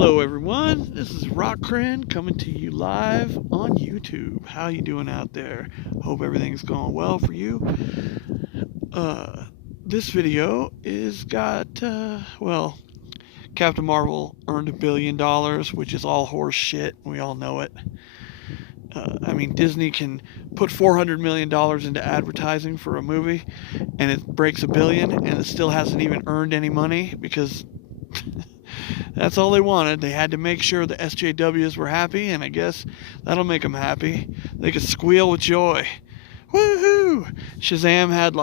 Hello everyone, this is Rockcran coming to you live on YouTube. How you doing out there? Hope everything's going well for you. This video is Captain Marvel earned $1 billion, which is all horse shit. We all know it. Disney can put $400 million into advertising for a movie and it breaks $1 billion and it still hasn't even earned any money because that's all they wanted. They had to make sure the SJWs were happy, and I guess that'll make them happy. They could squeal with joy. Woohoo! Shazam had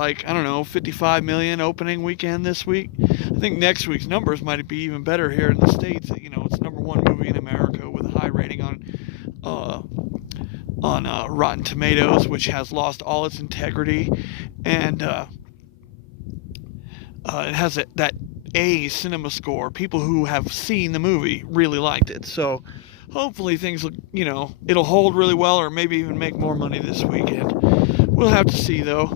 55 million opening weekend this week. I think next week's numbers might be even better here in the States. It's #1 movie in America with a high rating on Rotten Tomatoes, which has lost all its integrity, and it has that A cinema score. People who have seen the movie really liked it. So hopefully things look, it'll hold really well or maybe even make more money this weekend. We'll have to see though.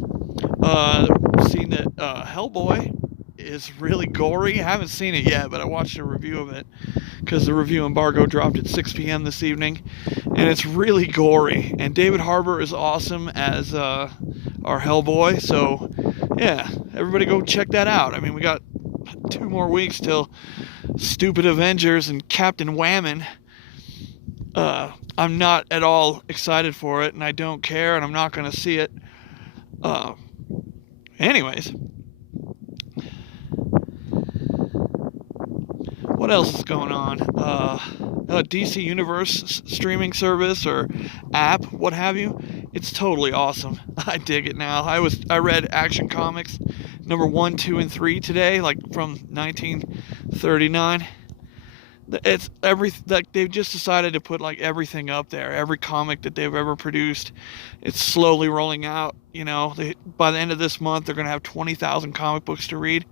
Seen that Hellboy is really gory. I haven't seen it yet, but I watched a review of it because the review embargo dropped at 6 p.m. this evening, and it's really gory. And David Harbour is awesome as our Hellboy. So yeah, everybody go check that out. We got 2 more weeks till stupid Avengers and Captain Whammon. I'm not at all excited for it, and I don't care, and I'm not going to see it. Anyways, what else is going on? DC Universe streaming service or app, what have you. It's totally awesome. I dig it now. I read Action Comics number 1, 2, and 3 today, from 1939. It's they've just decided to put everything up there, every comic that they've ever produced. It's slowly rolling out. By the end of this month, they're gonna have 20,000 comic books to read.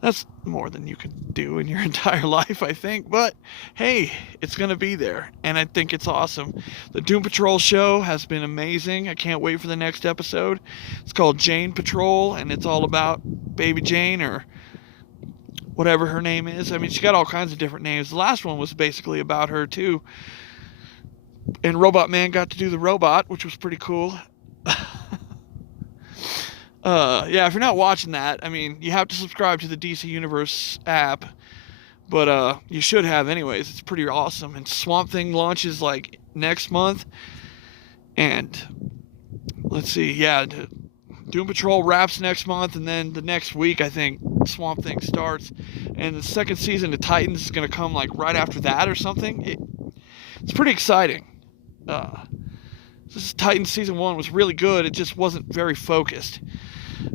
That's more than you can do in your entire life, I think. But hey, it's going to be there, and I think it's awesome. The Doom Patrol show has been amazing. I can't wait for the next episode. It's called Jane Patrol, and it's all about Baby Jane, or whatever her name is. She got all kinds of different names. The last one was basically about her, too. And Robot Man got to do the robot, which was pretty cool. If you're not watching that, you have to subscribe to the DC Universe app, but you should have anyways. It's pretty awesome. And Swamp Thing launches next month, and let's see, Doom Patrol wraps next month, and then the next week I think Swamp Thing starts, and the second season of Titans is gonna come right after that or something. It's pretty exciting. This Titans season 1 was really good. It just wasn't very focused.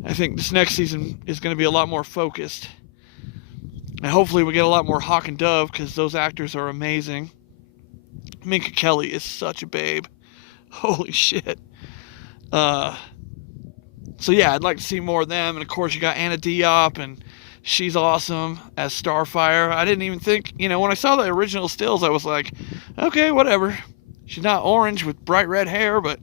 I think this next season is going to be a lot more focused. And hopefully we get a lot more Hawk and Dove, because those actors are amazing. Minka Kelly is such a babe. Holy shit. I'd like to see more of them. And of course you got Anna Diop, and she's awesome as Starfire. I didn't even think, when I saw the original stills, I was like, okay, whatever. She's not orange with bright red hair, but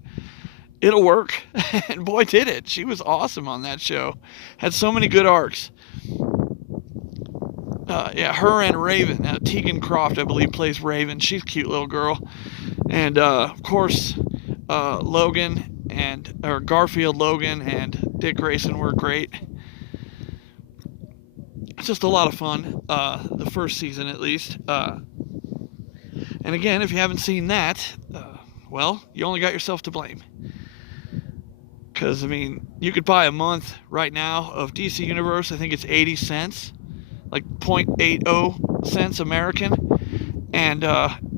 it'll work. And boy, did it. She was awesome on that show. Had so many good arcs. Her and Raven. Tegan Croft, I believe, plays Raven. She's a cute little girl. And, of course, Garfield Logan and Dick Grayson were great. It's just a lot of fun. The first season, at least. And again, if you haven't seen that, you only got yourself to blame. Because, you could buy a month right now of DC Universe. I think it's 80 cents. 0.80 cents American. And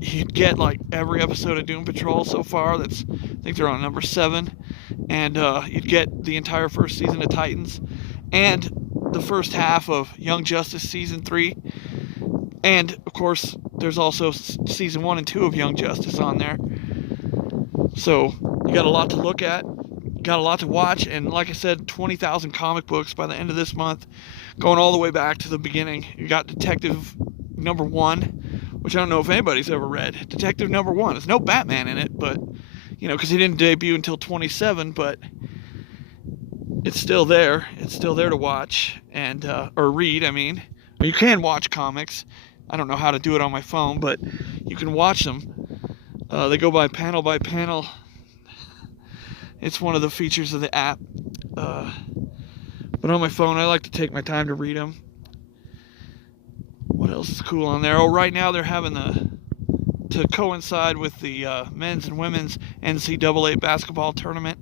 you'd get, every episode of Doom Patrol so far. I think they're on number 7. And you'd get the entire first season of Titans. And the first half of Young Justice Season 3. And, of course, there's also Season 1 and 2 of Young Justice on there. So, you got a lot to look at. Got a lot to watch. And like I said, 20,000 comic books by the end of this month. Going all the way back to the beginning. You got Detective number 1, which I don't know if anybody's ever read. Detective number 1. There's no Batman in it, but, because he didn't debut until 27, but it's still there. It's still there to watch. And, or read, You can watch comics. I don't know how to do it on my phone, but you can watch them. They go by panel. It's one of the features of the app. But on my phone, I like to take my time to read them. What else is cool on there? Oh, right now they're having to coincide with the men's and women's NCAA basketball tournament.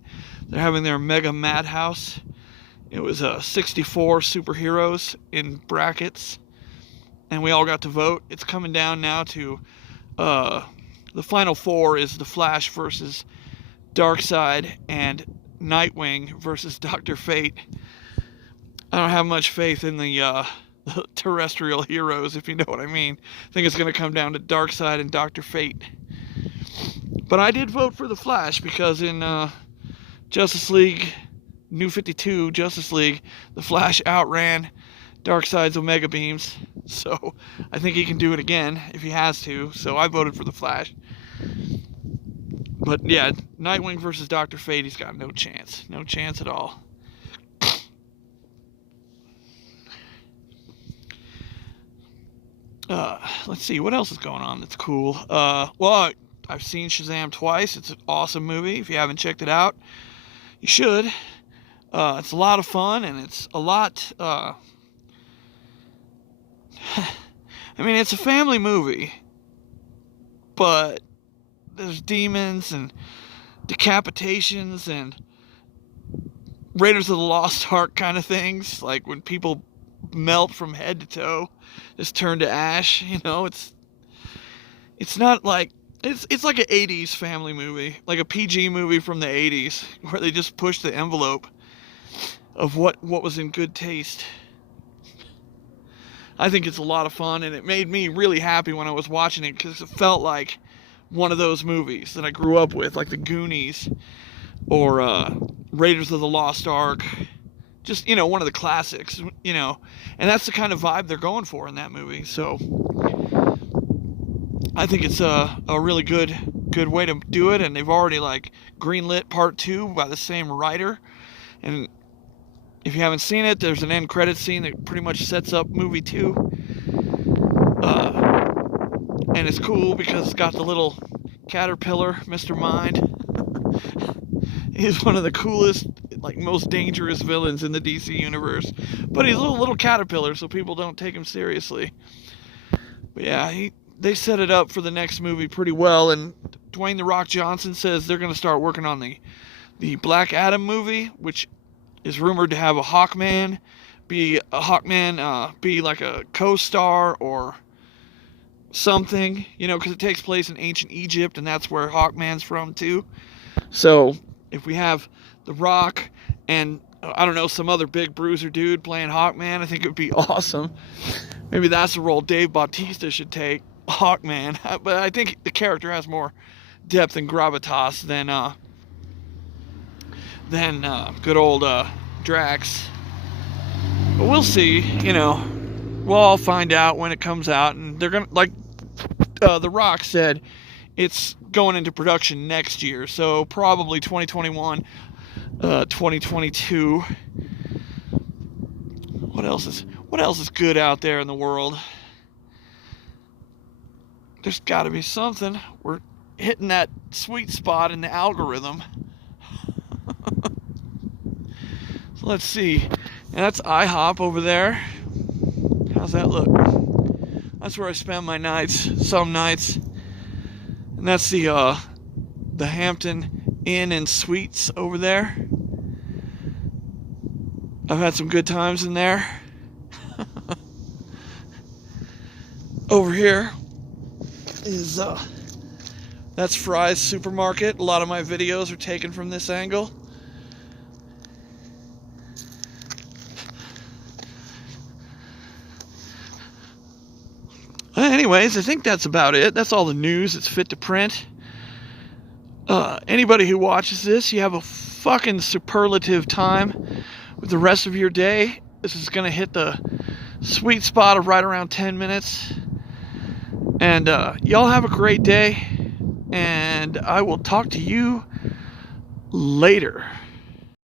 They're having their Mega Madhouse. It was 64 superheroes in brackets, and we all got to vote. It's coming down now to the final four is the Flash versus Darkseid and Nightwing versus Dr. Fate. I don't have much faith in the terrestrial heroes, if you know what I mean. I think it's going to come down to Darkseid and Dr. Fate. But I did vote for the Flash because in Justice League, New 52 Justice League, the Flash outran Darkseid's Omega Beams. So I think he can do it again if he has to. So I voted for the Flash. But yeah, Nightwing versus Dr. Fate, he's got no chance. No chance at all. Let's see, what else is going on that's cool? Well, I've seen Shazam twice. It's an awesome movie. If you haven't checked it out, you should. It's a lot of fun, and it's a lot... I mean, it's a family movie, but there's demons and decapitations and Raiders of the Lost Ark kind of things, like when people melt from head to toe, just turn to ash. You know, it's not like it's like an 80s family movie, like a PG movie from the 80s, where they just pushed the envelope of what was in good taste. I think it's a lot of fun, and it made me really happy when I was watching it, because it felt like one of those movies that I grew up with, like The Goonies or Raiders of the Lost Ark. Just, you know, one of the classics, you know. And that's the kind of vibe they're going for in that movie. So I think it's a really good way to do it. And they've already, like, greenlit part 2 by the same writer. And if you haven't seen it, there's an end credit scene that pretty much sets up movie 2. And it's cool because it's got the little caterpillar, Mr. Mind. He's one of the coolest, like, most dangerous villains in the DC universe. But he's a little caterpillar, so people don't take him seriously. But yeah, they set it up for the next movie pretty well. And Dwayne "The Rock" Johnson says they're going to start working on the Black Adam movie, which is rumored to have a Hawkman be like a co-star or something, you know, because it takes place in ancient Egypt, and that's where Hawkman's from too. So if we have The Rock and I don't know, some other big bruiser dude playing Hawkman, I think it would be awesome. Maybe that's the role Dave Bautista should take, Hawkman. But I think the character has more depth and gravitas than good old Drax. But we'll see, you know. We'll all find out when it comes out, and they're gonna, like The Rock said, it's going into production next year, so probably 2021, 2022. What else is good out there in the world? There's got to be something. We're hitting that sweet spot in the algorithm. So let's see. And that's IHOP over there. How's that look? That's where I spend my nights, some nights. And that's the Hampton Inn and Suites over there. I've had some good times in there. Over here is that's Fry's Supermarket. A lot of my videos are taken from this angle. Anyways, I think that's about it. That's all the news that's fit to print. Anybody who watches this, you have a fucking superlative time with the rest of your day. This is going to hit the sweet spot of right around 10 minutes. And y'all have a great day. And I will talk to you later.